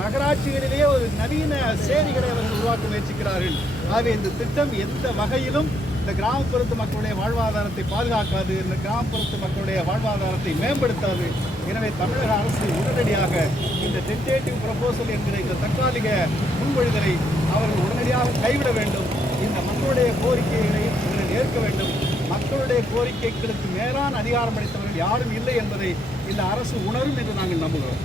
நகராட்சிகளிலேயே ஒரு நவீன சேரிகளை அவர்கள் உருவாக்க முயற்சிக்கிறார்கள். ஆகவே இந்த திட்டம் எந்த வகையிலும் இந்த கிராமப்புறத்து மக்களுடைய வாழ்வாதாரத்தை பாதுகாக்காது, இந்த கிராமப்புறத்து மக்களுடைய வாழ்வாதாரத்தை மேம்படுத்தாது. எனவே தமிழக அரசு உடனடியாக இந்த டென்டேட்டிவ் ப்ரொபோசல் என்கிற இந்த தற்காலிக முன்மொழிதலை அவர்கள் உடனடியாக கைவிட வேண்டும். இந்த மக்களுடைய கோரிக்கைகளை இவர்கள் ஏற்க வேண்டும். மக்களுடைய கோரிக்கைகளுக்கு மேலான அதிகாரம் அளித்தவர்கள் யாரும் இல்லை என்பதை இந்த அரசு உணரும் என்று நாங்கள் நம்புகிறோம்.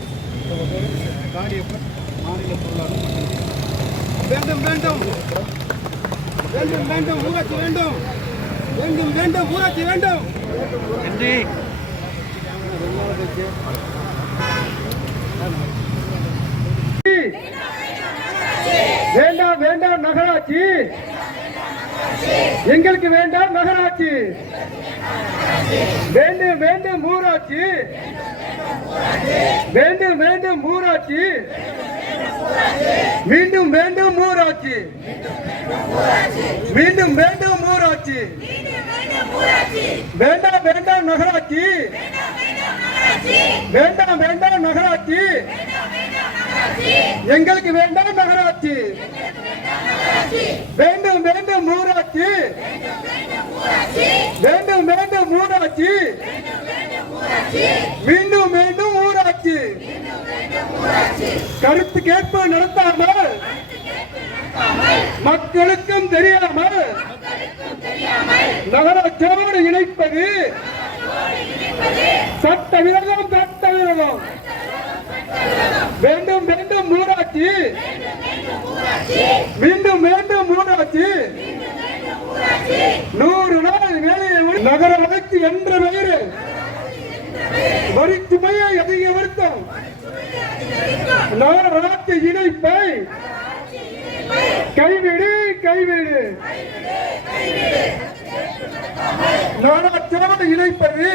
காரியப்பர் மாநில பொருளாதார வேண்டும் வேண்டும் வேண்டும் வேண்டும் ஊராட்சி வேண்டும் வேண்டும் வேண்டும் ஊராட்சி வேண்டும். நன்றி. வேண்டாம் வேண்டாம் நகராட்சி, எங்களுக்கு வேண்டாம் நகராட்சி. வேண்டும் வேண்டும் ஊராட்சி, வேண்டும் வேண்டும் ஊராட்சி, மீண்டும் வேண்டும் ஊராட்சி, மீண்டும் வேண்டும் ஊராட்சி. வேண்டாம் வேண்டாம் நகராட்சி, வேண்டாம் வேண்டாம் நகராட்சி, எங்களுக்கு வேண்டாம் நகராட்சி. வேண்டும் வேண்டும் ஊராட்சி, வேண்டும் வேண்டும் ஊராட்சி, மீண்டும் மீண்டும் ஊராட்சி. கருத்து கேட்பு நடத்தாமல், மக்களுக்கும் தெரியாமல் நகராட்சியோடு இணைப்பது சட்டவிரோதம், சட்டவிரோதம். வேண்டும் வேண்டும் ஊராட்சி, மீண்டும் மீண்டும் ஊராட்சி. 100 நாள் வேலையை நகர வளர்ச்சி என்ற பெயரில் வரி சுமையை அதிக வருத்தம். நகராட்சி இணைப்பை கைவிடு, கைவிடு. நகராட்சியோடு இணைப்பது